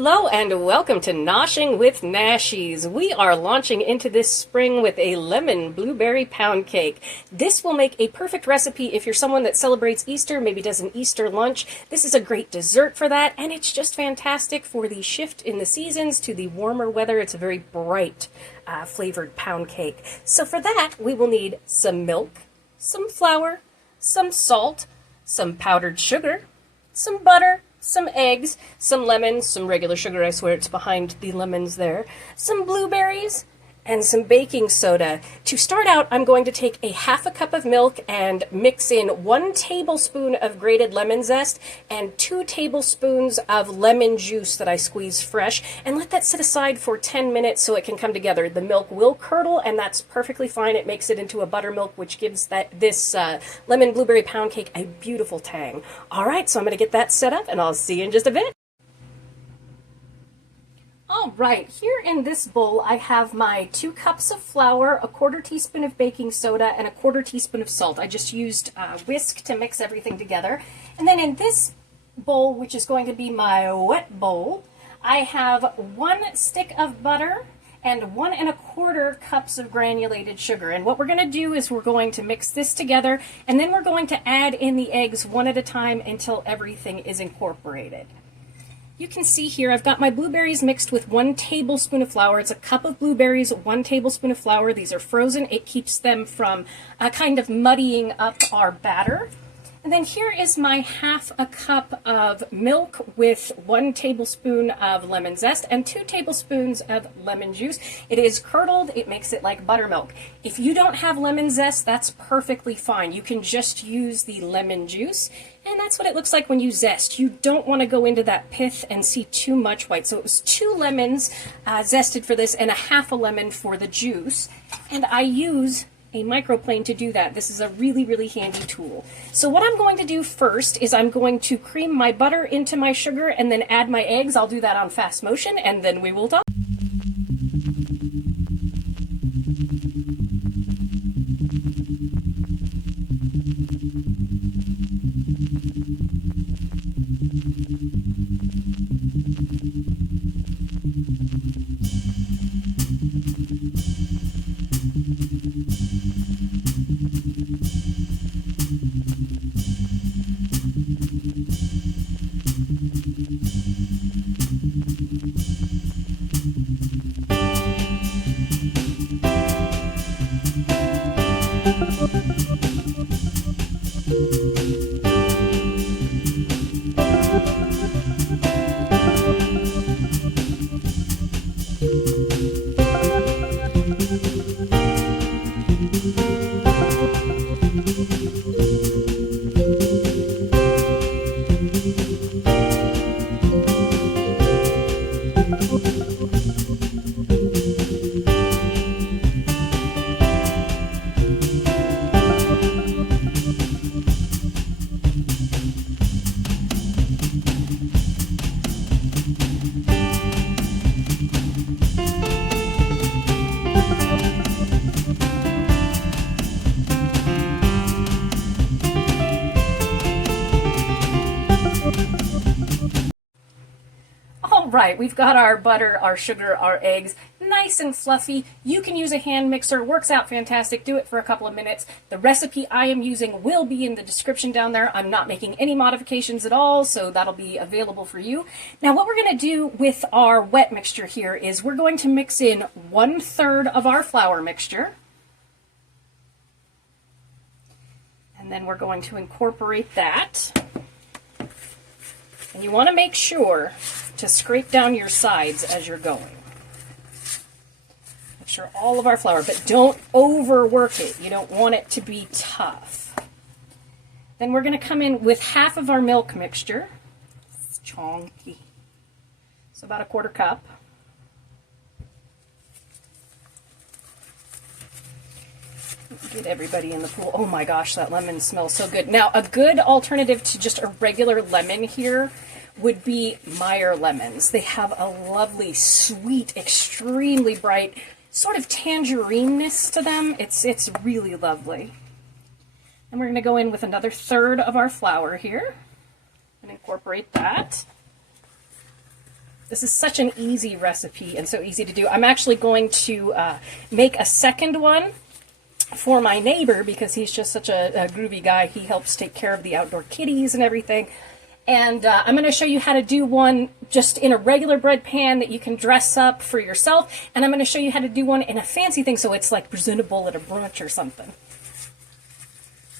Hello and welcome to Noshing with Nashies. We are launching into this spring with a lemon blueberry pound cake. This will make a perfect recipe if you're someone that celebrates Easter, maybe does an Easter lunch. This is a great dessert for that, and it's just fantastic for the shift in the seasons to the warmer weather. It's a very bright flavored pound cake. So for that, we will need some milk, some flour, some salt, some powdered sugar, some butter, some eggs, some lemons, some regular sugar, I swear it's behind the lemons there, some blueberries, and some baking soda. To start out, I'm going to take a half a cup of milk and mix in 1 tablespoon of grated lemon zest and 2 tablespoons of lemon juice that I squeeze fresh, and let that sit aside for 10 minutes so it can come together. The milk will curdle, and that's perfectly fine. It makes it into a buttermilk, which gives this lemon blueberry pound cake a beautiful tang. All right, so I'm going to get that set up, and I'll see you in just a bit. All right, here in this bowl I have my 2 cups of flour, a 1/4 teaspoon of baking soda, and a 1/4 teaspoon of salt. I just used a whisk to mix everything together. And then in this bowl, which is going to be my wet bowl, I have 1 stick of butter and 1 1/4 cups of granulated sugar. And what we're going to do is we're going to mix this together, and then we're going to add in the eggs one at a time until everything is incorporated. You can see here I've got my blueberries mixed with 1 tablespoon of flour. It's a cup of blueberries, 1 tablespoon of flour. These are frozen. It keeps them from kind of muddying up our batter. And then here is my half a cup of milk with 1 tablespoon of lemon zest and 2 tablespoons of lemon juice. It is curdled. It makes it like buttermilk. If you don't have lemon zest, that's perfectly fine. You can just use the lemon juice. And that's what it looks like when you zest. You don't want to go into that pith and see too much white. So it was 2 lemons zested for this and a half a lemon for the juice. And I use a microplane to do that. This is a really, really handy tool. So what I'm going to do first is I'm going to cream my butter into my sugar and then add my eggs. I'll do that on fast motion, and then we will talk. Right, we've got our butter, our sugar, our eggs, nice and fluffy. You can use a hand mixer, works out fantastic. Do it for a couple of minutes. The recipe I am using will be in the description down there. I'm not making any modifications at all, so that'll be available for you. Now what we're going to do with our wet mixture here is we're going to mix in 1/3 of our flour mixture. And then we're going to incorporate that. And you want to make sure to scrape down your sides as you're going. Make sure all of our flour, but don't overwork it. You don't want it to be tough. Then we're going to come in with half of our milk mixture. It's chonky. So about a 1/4 cup. Get everybody in the pool. Oh my gosh, that lemon smells so good. Now, a good alternative to just a regular lemon here would be Meyer lemons. They have a lovely, sweet, extremely bright, sort of tangerine-ness to them. It's really lovely. And we're going to go in with another third of our flour here and incorporate that. This is such an easy recipe and so easy to do. I'm actually going to make a second one for my neighbor because he's just such a groovy guy. He helps take care of the outdoor kitties and everything. And I'm going to show you how to do one just in a regular bread pan that you can dress up for yourself. And I'm going to show you how to do one in a fancy thing so it's like presentable at a brunch or something.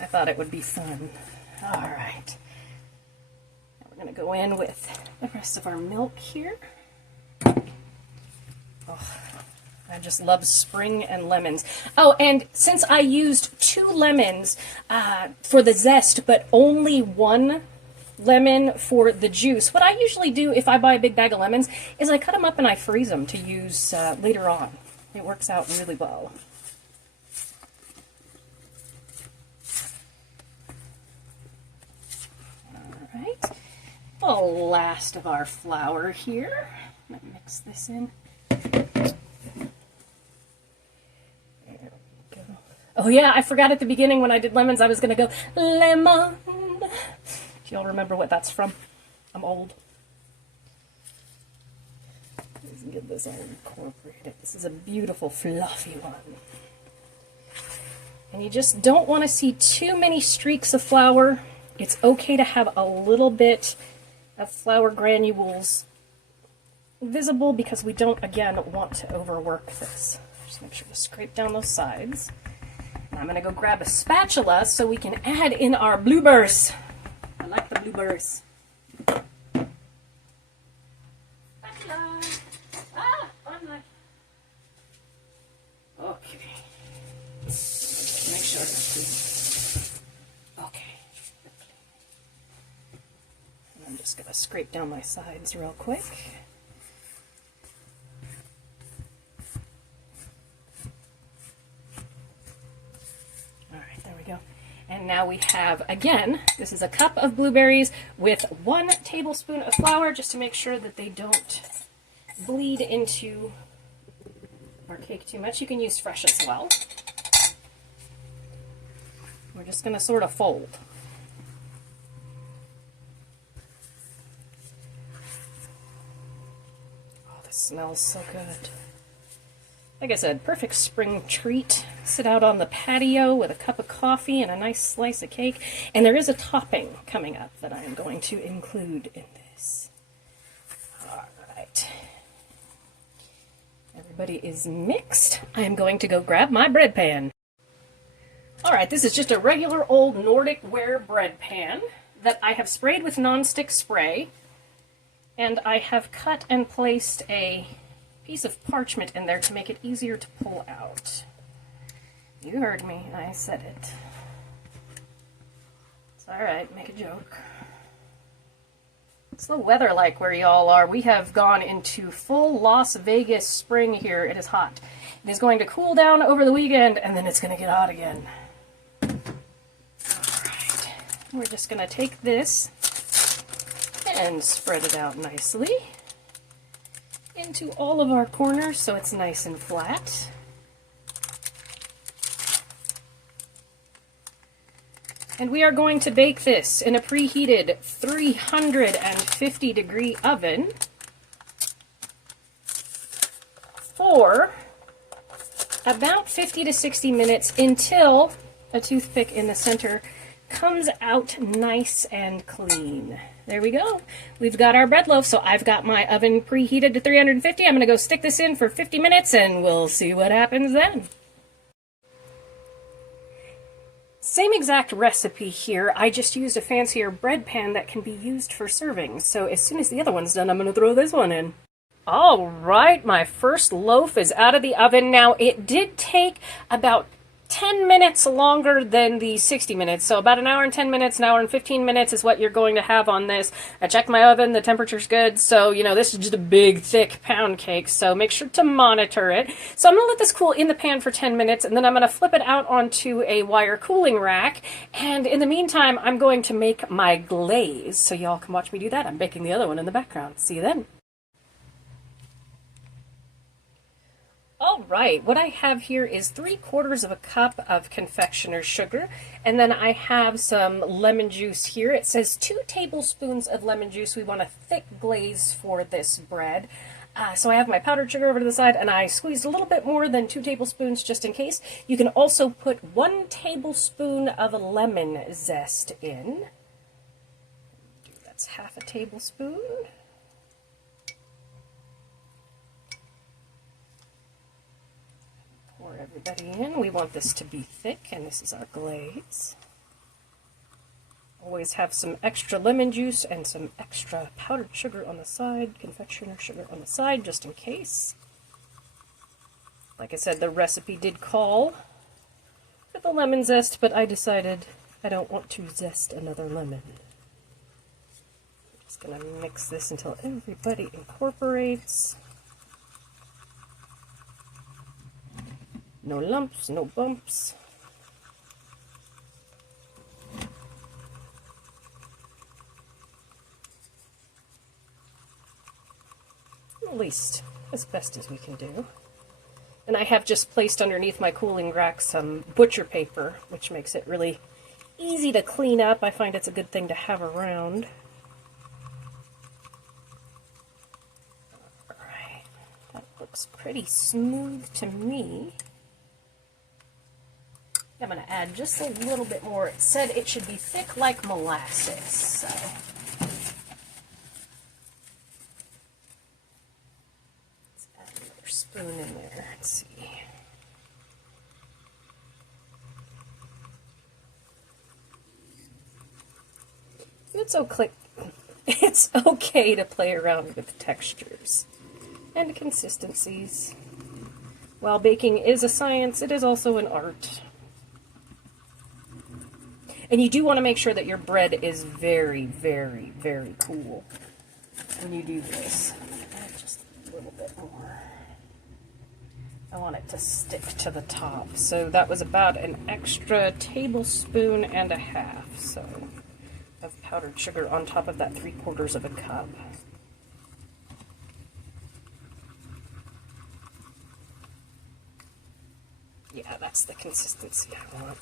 I thought it would be fun. All right. Now we're going to go in with the rest of our milk here. Oh, I just love spring and lemons. Oh, and since I used 2 lemons for the zest, but only 1 lemon for the juice, what I usually do if I buy a big bag of lemons is I cut them up and I freeze them to use later on. It works out really well. All right, the last of our flour here. I'm gonna mix this in. There we go. Oh yeah, I forgot at the beginning when I did lemons, I was gonna go lemon. Do y'all remember what that's from? I'm old. Let's get this all incorporated. This is a beautiful, fluffy one. And you just don't want to see too many streaks of flour. It's okay to have a little bit of flour granules visible because we don't, again, want to overwork this. Just make sure to scrape down those sides. And I'm going to go grab a spatula so we can add in our blueberries. I like the blueberries. Spatula. Okay. Make sure that's good. Okay. And I'm just going to scrape down my sides real quick. All right, there we go. And now we have, again, this is a cup of blueberries with 1 tablespoon of flour, just to make sure that they don't bleed into our cake too much. You can use fresh as well. We're just going to sort of fold. Oh, this smells so good. Like I said, perfect spring treat. Sit out on the patio with a cup of coffee and a nice slice of cake. And there is a topping coming up that I am going to include in this. All right. Everybody is mixed. I am going to go grab my bread pan. All right, this is just a regular old Nordic ware bread pan that I have sprayed with nonstick spray. And I have cut and placed a piece of parchment in there to make it easier to pull out. You heard me, I said it. It's alright, make a joke. What's the weather like where y'all are? We have gone into full Las Vegas spring here. It is hot. It is going to cool down over the weekend and then it's going to get hot again. Alright, we're just going to take this and spread it out nicely into all of our corners so it's nice and flat. And we are going to bake this in a preheated 350 degree oven for about 50 to 60 minutes until a toothpick in the center comes out nice and clean. There we go. We've got our bread loaf, so I've got my oven preheated to 350. I'm going to go stick this in for 50 minutes and we'll see what happens then. Same exact recipe here. I just used a fancier bread pan that can be used for serving. So as soon as the other one's done, I'm going to throw this one in. All right, my first loaf is out of the oven. Now, it did take about 10 minutes longer than the 60 minutes. So about an hour and 10 minutes, an hour and 15 minutes is what you're going to have on this. I checked my oven, the temperature's good. So, you know, this is just a big, thick pound cake. So make sure to monitor it. So I'm going to let this cool in the pan for 10 minutes, and then I'm going to flip it out onto a wire cooling rack. And in the meantime, I'm going to make my glaze. So y'all can watch me do that. I'm baking the other one in the background. See you then. All right, what I have here is 3/4 of a cup of confectioner's sugar, and then I have some lemon juice here. It says 2 tablespoons of lemon juice. We want a thick glaze for this bread. So I have my powdered sugar over to the side, and I squeezed a little bit more than 2 tablespoons just in case. You can also put 1 tablespoon of lemon zest in. That's half a tablespoon. Pour everybody in. We want this to be thick, and this is our glaze. Always have some extra lemon juice and some extra powdered sugar on the side, confectioner sugar on the side, just in case. Like I said, the recipe did call for the lemon zest, but I decided I don't want to zest another lemon. I'm just going to mix this until everybody incorporates. No lumps, no bumps. At least as best as we can do. And I have just placed underneath my cooling rack some butcher paper, which makes it really easy to clean up. I find it's a good thing to have around. Alright, that looks pretty smooth to me. I'm going to add just a little bit more. It said it should be thick like molasses, so. Let's add another spoon in there. Let's see. It's okay to play around with textures and consistencies. While baking is a science, it is also an art. And you do want to make sure that your bread is very, very, very cool when you do this. Add just a little bit more. I want it to stick to the top. So that was about an extra tablespoon and a half, so, of powdered sugar on top of that 3/4 of a cup. Yeah, that's the consistency I want.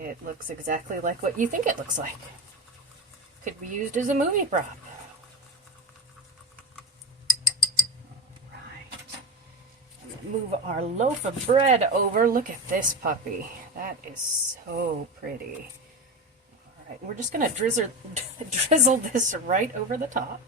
It looks exactly like what you think it looks like. Could be used as a movie prop. Alright. Move our loaf of bread over. Look at this puppy. That is so pretty. Alright, we're just going to drizzle this right over the top.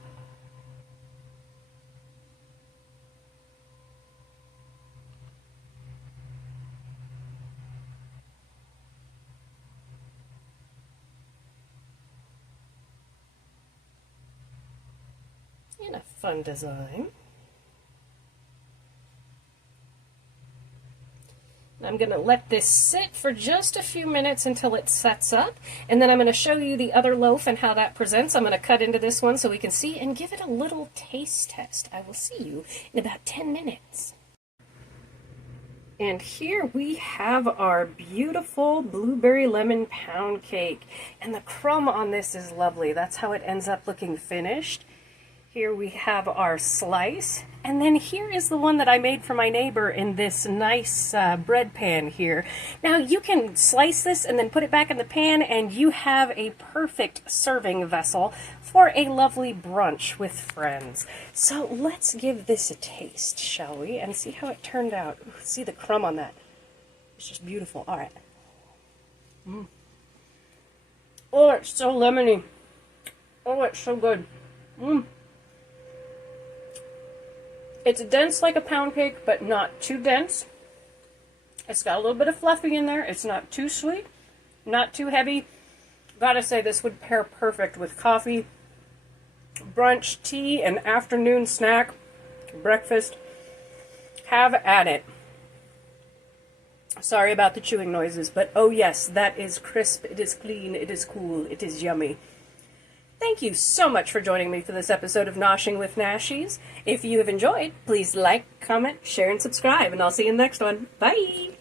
And a fun design. I'm going to let this sit for just a few minutes until it sets up, and then I'm going to show you the other loaf and how that presents. I'm going to cut into this one so we can see and give it a little taste test. I will see you in about 10 minutes. And here we have our beautiful blueberry lemon pound cake, and the crumb on this is lovely. That's how it ends up looking finished. Here we have our slice, and then here is the one that I made for my neighbor in this nice bread pan here. Now you can slice this and then put it back in the pan, and you have a perfect serving vessel for a lovely brunch with friends. So let's give this a taste, shall we, and see how it turned out. Ooh, see the crumb on that. It's just beautiful. All right. Oh, it's so lemony. Oh, it's so good. It's dense like a pound cake, but not too dense. It's got a little bit of fluffy in there. It's not too sweet, not too heavy. Gotta say, this would pair perfect with coffee, brunch, tea, an afternoon snack, breakfast. Have at it. Sorry about the chewing noises, but oh yes, that is crisp, it is clean, it is cool, it is yummy. Thank you so much for joining me for this episode of Noshing with Nashies. If you have enjoyed, please like, comment, share, and subscribe, and I'll see you in the next one. Bye!